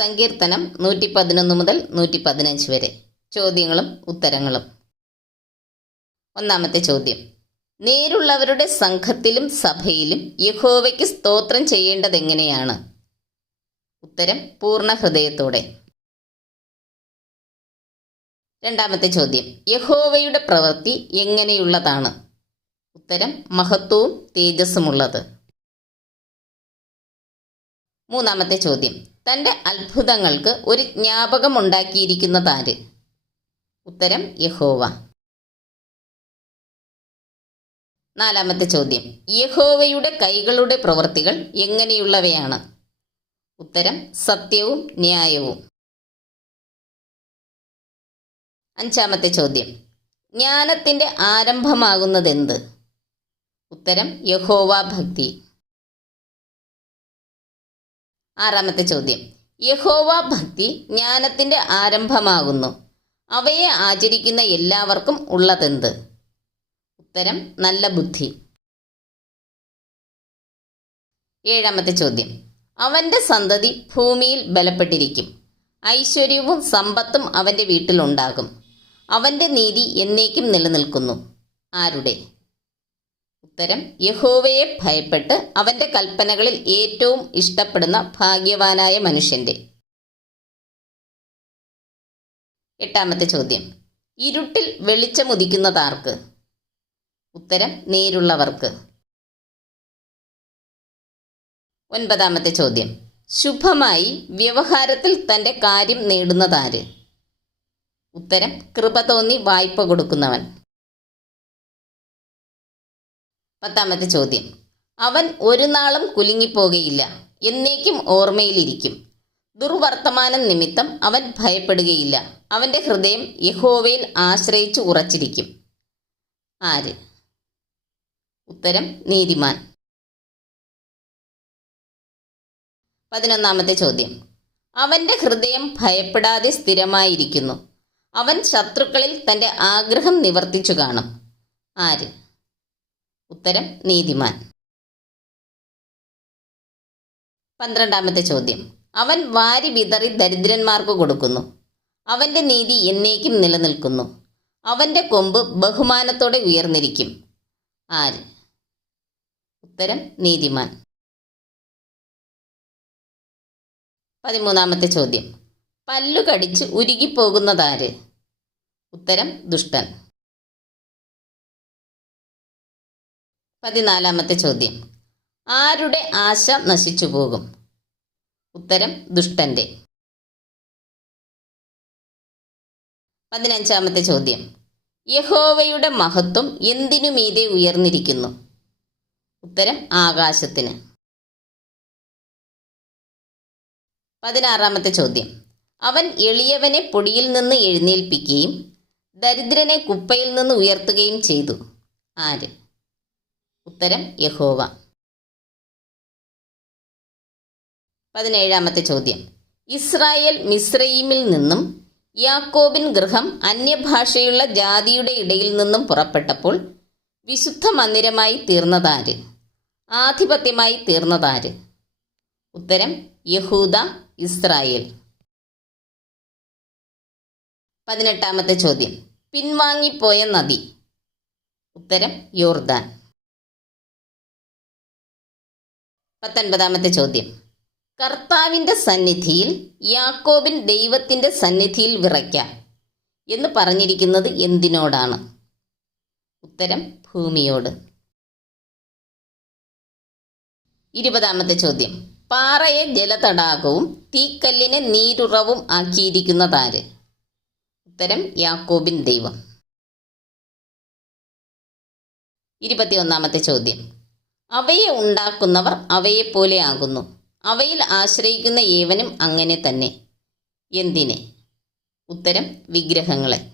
സങ്കീർത്തനം നൂറ്റി പതിനൊന്ന് മുതൽ നൂറ്റി പതിനഞ്ച് വരെ. ചോദ്യങ്ങളും ഉത്തരങ്ങളും. ഒന്നാമത്തെ ചോദ്യം. നേരുള്ളവരുടെ സംഘത്തിലും സഭയിലും യഹോവയ്ക്ക് സ്തോത്രം ചെയ്യേണ്ടതെങ്ങനെയാണ്? ഉത്തരം പൂർണ ഹൃദയത്തോടെ. രണ്ടാമത്തെ ചോദ്യം. യഹോവയുടെ പ്രവൃത്തി എങ്ങനെയുള്ളതാണ്? ഉത്തരം മഹത്വവും തേജസ്സുമുള്ളത്. മൂന്നാമത്തെ ചോദ്യം. തന്റെ അത്ഭുതങ്ങൾക്ക് ഒരു ജ്ഞാപകം ഉണ്ടാക്കിയിരിക്കുന്നതാര് ഉത്തരം യഹോവ. നാലാമത്തെ ചോദ്യം. യഹോവയുടെ കൈകളുടെ പ്രവൃത്തികൾ എങ്ങനെയുള്ളവയാണ്? ഉത്തരം സത്യവും ന്യായവും. അഞ്ചാമത്തെ ചോദ്യം. ജ്ഞാനത്തിന്റെ ആരംഭമാകുന്നതെന്ത്? ഉത്തരം യഹോവ ഭക്തി ആറാമത്തെ ചോദ്യം. യഹോവ ഭക്തി ജ്ഞാനത്തിന്റെ ആരംഭമാകുന്നു. അവയെ ആചരിക്കുന്ന എല്ലാവർക്കും ഉള്ളതെന്ത്? ഉത്തരം നല്ല ബുദ്ധി. ഏഴാമത്തെ ചോദ്യം. അവന്റെ സന്തതി ഭൂമിയിൽ ബലപ്പെട്ടിരിക്കും. ഐശ്വര്യവും സമ്പത്തും അവന്റെ വീട്ടിലുണ്ടാകും. അവന്റെ നീതി എന്നേക്കും നിലനിൽക്കുന്നു. ആരുടെ? ഉത്തരം യഹോവയെ ഭയപ്പെട്ട് അവന്റെ കൽപ്പനകളിൽ ഏറ്റവും ഇഷ്ടപ്പെടുന്ന ഭാഗ്യവാനായ മനുഷ്യന്റെ. എട്ടാമത്തെ ചോദ്യം. ഇരുട്ടിൽ വെളിച്ചമുദിക്കുന്നതാർക്ക്? ഉത്തരം നേരുള്ളവർക്ക്. ഒൻപതാമത്തെ ചോദ്യം. ശുഭമായി വ്യവഹാരത്തിൽ തന്റെ കാര്യം നേടുന്നതാര്? ഉത്തരം കൃപ തോന്നി വായ്പ കൊടുക്കുന്നവൻ. പത്താമത്തെ ചോദ്യം. അവൻ ഒരു നാളും കുലുങ്ങിപ്പോകയില്ല. എന്നേക്കും ഓർമ്മയിലിരിക്കും. ദുർവർത്തമാനം നിമിത്തം അവൻ ഭയപ്പെടുകയില്ല. അവന്റെ ഹൃദയം യഹോവയിൽ ആശ്രയിച്ചു ഉറച്ചിരിക്കും. ആര്? ഉത്തരം നീതിമാൻ. പതിനൊന്നാമത്തെ ചോദ്യം. അവന്റെ ഹൃദയം ഭയപ്പെടാതെ സ്ഥിരമായിരിക്കുന്നു. അവൻ ശത്രുക്കളിൽ തന്റെ ആഗ്രഹം നിവർത്തിച്ചു കാണും. ആര്? ഉത്തരം നീതിമാൻ. പന്ത്രണ്ടാമത്തെ ചോദ്യം. അവൻ വാരി വിതറി ദരിദ്രന്മാർക്ക് കൊടുക്കുന്നു. അവന്റെ നീതി എന്നേക്കും നിലനിൽക്കുന്നു. അവന്റെ കൊമ്പ് ബഹുമാനത്തോടെ ഉയർന്നിരിക്കും. ആര്? ഉത്തരം നീതിമാൻ. പതിമൂന്നാമത്തെ ചോദ്യം. പല്ലു കടിച്ച് ഉരുകിപ്പോകുന്നതാര്? ഉത്തരം ദുഷ്ടൻ. പതിനാലാമത്തെ ചോദ്യം. ആരുടെ ആശ നശിച്ചു പോകും? ഉത്തരം ദുഷ്ടന്റെ. പതിനഞ്ചാമത്തെ ചോദ്യം. യഹോവയുടെ മഹത്വം എന്തിനു മീതെ ഉയർന്നിരിക്കുന്നു? ഉത്തരം ആകാശത്തിന്. പതിനാറാമത്തെ ചോദ്യം. അവൻ എളിയവനെ പൊടിയിൽ നിന്ന് എഴുന്നേൽപ്പിക്കുകയും ദരിദ്രനെ കുപ്പയിൽ നിന്ന് ഉയർത്തുകയും ചെയ്തു. ആര്? ഉത്തരം യഹോവ. പതിനേഴാമത്തെ ചോദ്യം. ഇസ്രായേൽ മിസ്രൈമിൽ നിന്നും യാക്കോബിൻ ഗൃഹം അന്യഭാഷയുള്ള ജാതിയുടെ ഇടയിൽ നിന്നും പുറപ്പെട്ടപ്പോൾ വിശുദ്ധ മന്ദിരമായി തീർന്നതാര്? ആധിപത്യമായി തീർന്നതാര്? ഉത്തരം യഹൂദ ഇസ്രായേൽ. പതിനെട്ടാമത്തെ ചോദ്യം. പിൻവാങ്ങിപ്പോയ നദി. ഉത്തരം യോർദാൻ. പത്തൊൻപതാമത്തെ ചോദ്യം. കർത്താവിന്റെ സന്നിധിയിൽ യാക്കോബിൻ ദൈവത്തിന്റെ സന്നിധിയിൽ വിറയ്ക്കാം എന്ന് പറഞ്ഞിരിക്കുന്നത് എന്തിനോടാണ്? ഉത്തരം ഭൂമിയോട്. ഇരുപതാമത്തെ ചോദ്യം. പാറയെ ജലതടാകവും തീക്കല്ലിനെ നീരുറവും ആക്കിയിരിക്കുന്നതാര് ഉത്തരം യാക്കോബിൻ ദൈവം. ഇരുപത്തിയൊന്നാമത്തെ ചോദ്യം. അവയെ ഉണ്ടാക്കുന്നവർ അവയെപ്പോലെ ആകുന്നു. അവയിൽ ആശ്രയിക്കുന്ന ഏവനും അങ്ങനെ തന്നെ. എന്തിനെ? ഉത്തരം വിഗ്രഹങ്ങളെ.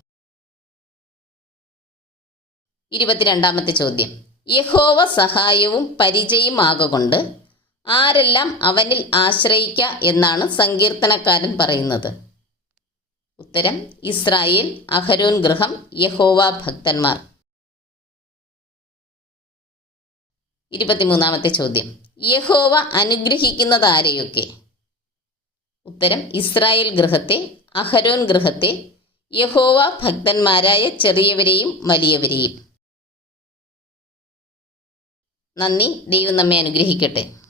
ഇരുപത്തിരണ്ടാമത്തെ ചോദ്യം. യഹോവ സഹായവും പരിചയമാകൊണ്ട് ആരെല്ലാം അവനിൽ ആശ്രയിക്ക എന്നാണ് സങ്കീർത്തനക്കാരൻ പറയുന്നത്. ഉത്തരം ഇസ്രായേൽ അഹരോൻ ഗൃഹം യഹോവ ഭക്തന്മാർ. ഇരുപത്തിമൂന്നാമത്തെ ചോദ്യം. യഹോവ അനുഗ്രഹിക്കുന്നത് ആരെയൊക്കെ ഉത്തരം ഇസ്രായേൽ ഗൃഹത്തെ അഹരോൻ ഗൃഹത്തെ യഹോവ ഭക്തന്മാരായ ചെറിയവരെയും വലിയവരെയും. നന്ദി ദൈവം നമ്മെ അനുഗ്രഹിക്കട്ടെ.